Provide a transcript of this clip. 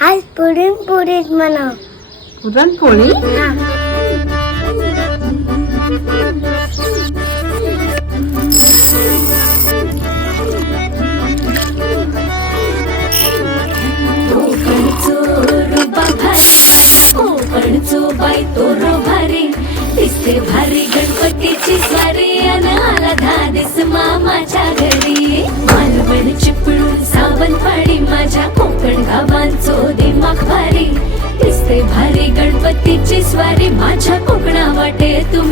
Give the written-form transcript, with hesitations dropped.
आज पुरणपोळीच म्हणा. पुरणपोळी? हा. कोकणचो बाई तोरो भारी दिसते भारी गणपतीची स्वारी अन आला धादिस मामाच्या घरी. मालवण चिपळूण सावंतवाडी माझ्या कोकण गावांचो दिमाग भारी दिसते भारी गणपतीची स्वारी माझ्या कोकणा वाटे तुम्ही